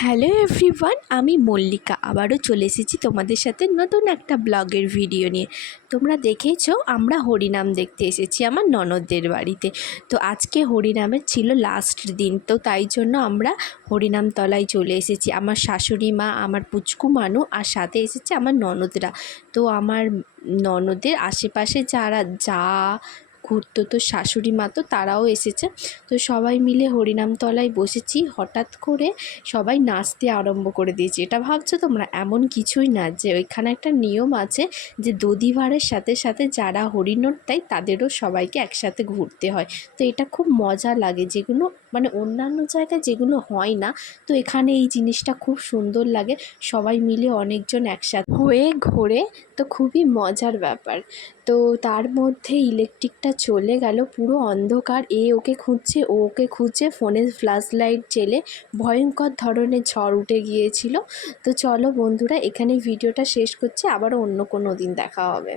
Hello everyone, আমি মল্লিকা আবারও চলে এসেছি তোমাদের সাথে নতুন একটা ব্লগের ভিডিও নিয়ে। তোমরা দেখেছো আমরা হরিনাম দেখতে এসেছি আমার ননদদের বাড়িতে। তো আজকে হরিনামের ছিল লাস্ট দিন, তো তাই জন্য আমরা হরিনাম তলায় চলে এসেছি। আমার শাশুড়ি মা, আমার পুচকু মানু আর সাথে এসেছে আমার ননদরা। তো আমার ননদের আশেপাশে যারা ঘুরতো, তো শাশুড়ি মা তো তারাও এসেছে। তো সবাই মিলে হরিনাম তলায় বসেছি। হঠাৎ করে সবাই নাচতে আরম্ভ করে দিয়েছে। এটা ভাবছো তোমরা? এমন কিছুই না, যে ওইখানে একটা নিয়ম আছে যে দধিভারের সাথে সাথে যারা হরিনোট দেয় তাদেরও সবাইকে একসাথে ঘুরতে হয়। তো এটা খুব মজা লাগে, যেগুলো মানে অন্যান্য জায়গায় যেগুলো হয় না। তো এখানে এই জিনিসটা খুব সুন্দর লাগে, সবাই মিলে অনেকজন একসাথে হয়ে ঘোরে। তো খুবই মজার ব্যাপার। তো তার মধ্যে ইলেকট্রিকটা চলে গেল, পুরো অন্ধকার। ওকে খুঁজছে, ও ওকে খুঁজছে, ফোনের ফ্ল্যাশ লাইট জেলে ভয়ঙ্কর ধরনের ঝড় উঠে গিয়েছিল। তো চলো বন্ধুরা, এখানে ভিডিওটা শেষ করছি, আবার অন্য কোনো দিন দেখা হবে।